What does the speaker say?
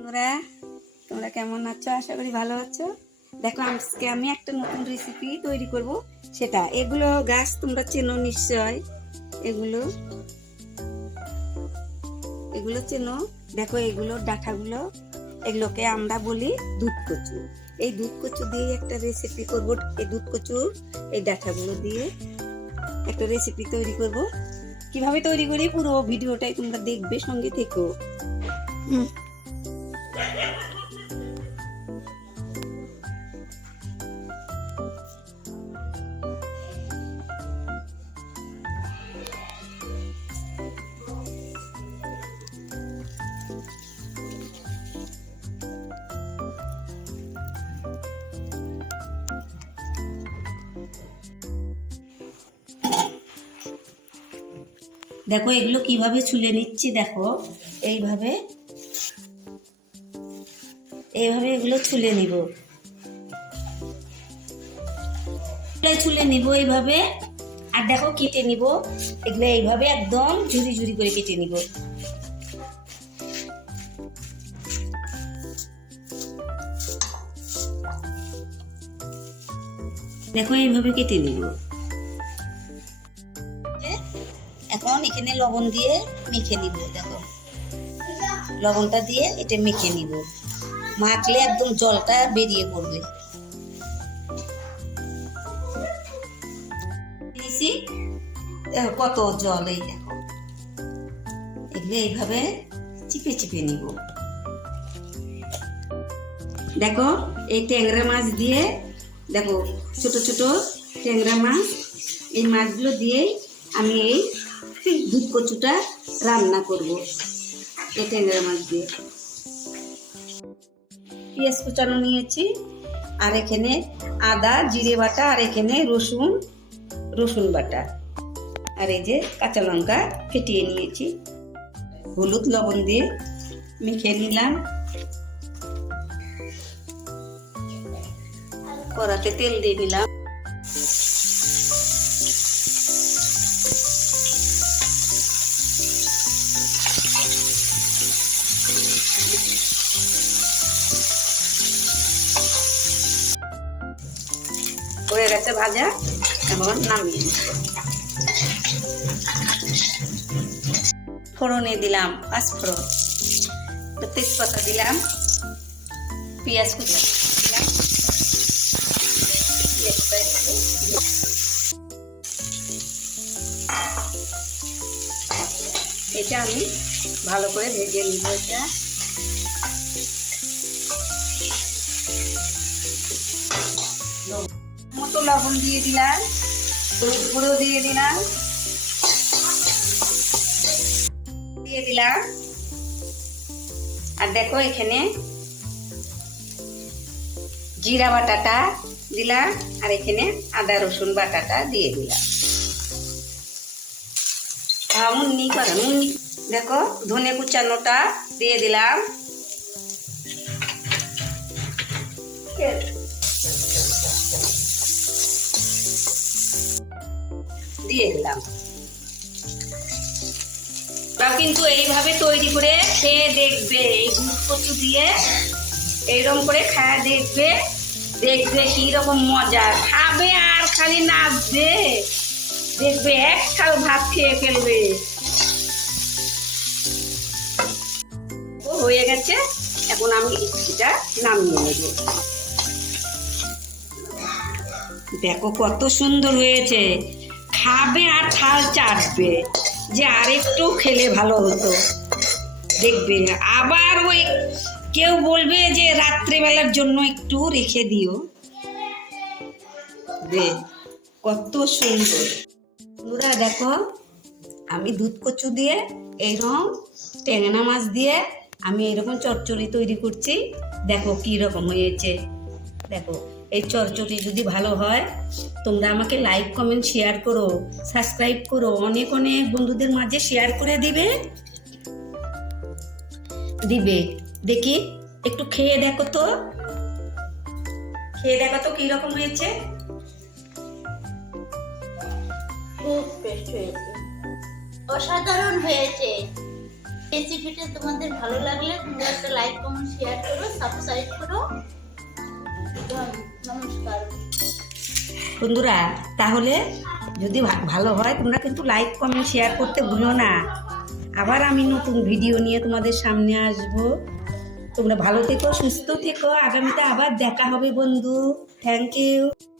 বন্ধুরা, তোমরা কেমন আছো? আশা করি ভালো আছো। দেখো, আজকে আমি একটা নতুন রেসিপি তৈরি করব। সেটা এগুলো গাছ তোমরা চেনো নিশ্চয়। এগুলো এগুলো চেনো। দেখো, এগুলো ডাঁটাগুলো, এগুলোকে আমরা বলি দুধ কচু। এই দুধ কচু দিয়ে একটা রেসিপি করব। এই দুধ কচুর এই ডাঁটাগুলো দিয়ে একটা রেসিপি তৈরি করব। কিভাবে তৈরি করি পুরো ভিডিওটাই তোমরা দেখবে, সঙ্গে থেকো। দেখো, এগুলো কিভাবে ছুলে নিচ্ছি। দেখো, এইভাবে এইভাবে এগুলো ছুলে নিব, ছুলে নিব এইভাবে। আর দেখো, কেটে নিব এগুলো এইভাবে, একদম ঝুরি ঝুরি করে কেটে নিব। দেখো, এইভাবে কেটে নিব। এখন এখানে লবণ দিয়ে মেখে নিব। দেখো, লবণটা দিয়ে এটা মেখে নিব। মাখলে একদম জলটা বেরিয়ে পড়বে। দেখো কত জল, এই দেখো। এগুলো এইভাবে চিপে চিপে নিব। দেখো, এই ট্যাংরা মাছ দিয়ে, দেখো ছোট ছোট ট্যাংরা মাছ, এই মাছগুলো দিয়েই আমি এই দুধ কচুটা রান্না করব। এই ট্যাংরা মাছ দিয়ে পেঁয়াজ কুচানো নিয়েছি, আর এখানে আদা জিরে বাটা, আর এখানে রসুন বাটা, আর এই যে কাঁচা লঙ্কা ফেটিয়ে নিয়েছি। হলুদ লবণ দিয়ে মেখে নিলাম। কড়াতে তেল দিয়ে নিলাম। হয়ে গেছে ভাজা, এখন নামিয়ে নিব। ফোড়নে দিলাম পাঁচফোড়ন, তেজপাতা দিলাম, পেঁয়াজ কুচি দিলাম। এটা আমি ভালো করে ভেজে নিব। এটা মতো লবণ দিয়ে দিলাম, হলুদ গুঁড়ো দিয়ে দিলাম, আর দেখো এখানে জিরা বাটাটা দিলাম, আর এখানে আদা রসুন বাটাটা দিয়ে দিলাম। দেখো, ধনে কুচানোটা দিয়ে দিলাম। কিন্তু এইভাবে তৈরি করে খেয়ে দেখবে, এই দুধ কচু দিয়ে এইরকম করে খায় দেখবে, কি রকম মজা। খাবে আর খালি নাচবে, দেখবে এক থাল ভাত খেয়ে ফেলবে। হয়ে গেছে, এখন আমি এটা নামিয়ে নেব। দেখো কত সুন্দর হয়েছে, খাবে আর থাল চাটবে, যে আরেকটু খেলে ভালো হতো। দেখবে আবার ওই কেউ বলবে যে রাত্রেবেলার জন্য একটু রেখে দিও। কত সুন্দর। বন্ধুরা দেখো, আমি দুধ কচু দিয়ে এইরকম ট্যাংরা মাছ দিয়ে আমি এইরকম চচ্চড়ি তৈরি করছি। দেখো কি রকম হয়েছে। দেখো, এই চচ্চড়ি যদি ভালো হয়, তোমরা আমাকে লাইক কমেন্ট শেয়ার করো, সাবস্ক্রাইব করো, অনেক অনেক বন্ধুদের মাঝে শেয়ার করে দিবে। দেখি একটু খেয়ে দেখো তো, কি রকম হয়েছে। খুব টেস্ট হয়েছে, অসাধারণ হয়েছে। রেসিপিটা তোমাদের ভালো লাগলে তোমরা একটা লাইক কমেন্ট কমেন্ট শেয়ার করো, সাবস্ক্রাইব করো। নমস্কার বন্ধুরা, তাহলে যদি ভালো হয় তোমরা কিন্তু লাইক কমেন্ট শেয়ার করতে ভুলো না। আবার আমি নতুন ভিডিও নিয়ে তোমাদের সামনে আসব। তোমরা ভালো থেকো, সুস্থ থেকো। আগামীতে আবার দেখা হবে বন্ধু। Thank you.